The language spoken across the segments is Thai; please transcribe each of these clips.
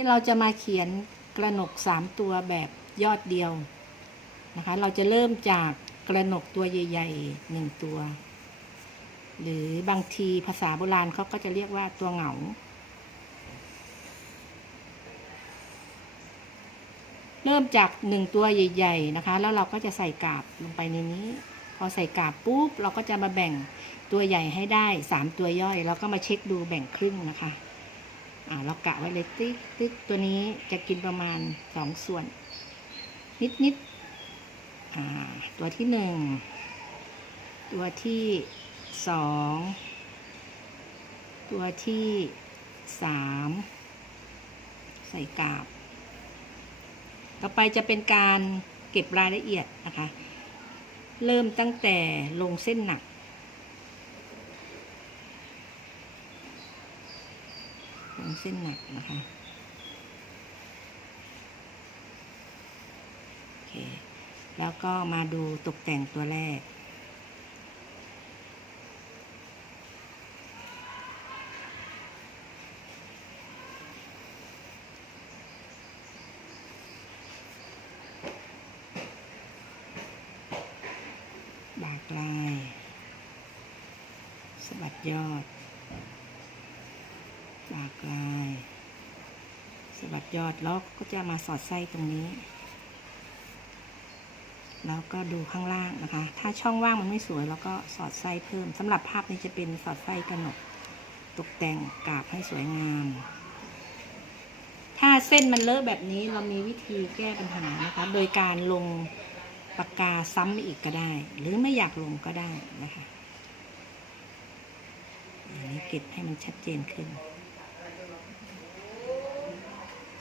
นี่เราจะมาเขียนกระหนกสามตัวแบบยอดเดียวนะคะ เราจะเริ่มจากกระหนกตัวใหญ่ๆหนึ่งตัว หรือบางทีภาษาโบราณเขาก็จะเรียกว่าตัวเหงาเริ่มจากหนึ่งตัวใหญ่ ๆนะคะ แล้วเราก็จะใส่กาบลงไปในนี้ พอใส่กาบปุ๊บเราก็จะมาแบ่งตัวใหญ่ให้ได้สามตัวย่อย แล้วก็มาเช็คดูแบ่งครึ่งนะคะ อ่าเรากะไว้เลยติ๊กติ๊กตัวนี้จะกินประมาณสองส่วน นิดนิดอ่าตัวที่หนึ่งตัวที่สองตัวที่สามใส่กาบ ต่อไปจะเป็นการเก็บรายละเอียดนะคะ เริ่มตั้งแต่ลงเส้นหนัก ลงเส้นหนักนะคะโอเคแล้วก็มาดูตกแต่งตัวแรก บากลายสะบัดยอด บากลายสะบัดยอดแล้วก็จะมาสอดไส้ตรงนี้ แล้วก็ดูข้างล่างนะคะ ถ้าช่องว่างมันไม่สวยเราก็สอดไส้เพิ่มสำหรับภาพนี้จะเป็นสอดไส้กระหนกตกแต่งกาบให้สวยงาม ถ้าเส้นมันเลอะแบบนี้เรามีวิธีแก้ปัญหานะคะ โดยการลงปากกาซ้ำอีกก็ได้ หรือไม่อยากลงก็ได้นะคะอันนี้เก็บให้มันชัดเจนขึ้น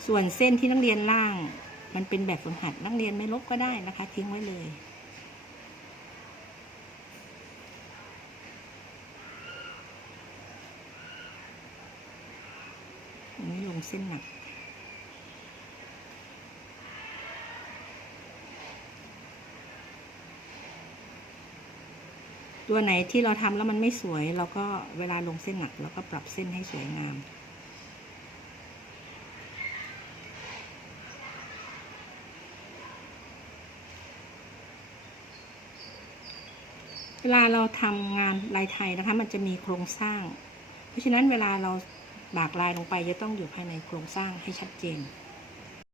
ส่วนเส้นที่นักเรียนล่าง มันเป็นแบบฝึกหัดนักเรียนไม่ลบก็ได้นะคะ ทิ้งไว้เลยนนี้ลงเส้นหนักตัวไหนที่เราทำแล้วมันไม่สวย เราก็เวลาลงเส้นหนักเราก็ปรับเส้นให้สวยงาม เวลาเราทำงานลายไทยนะคะ มันจะมีโครงสร้าง เพราะฉะนั้นเวลาเราบากลายลงไปจะต้องอยู่ภายในโครงสร้างให้ชัดเจน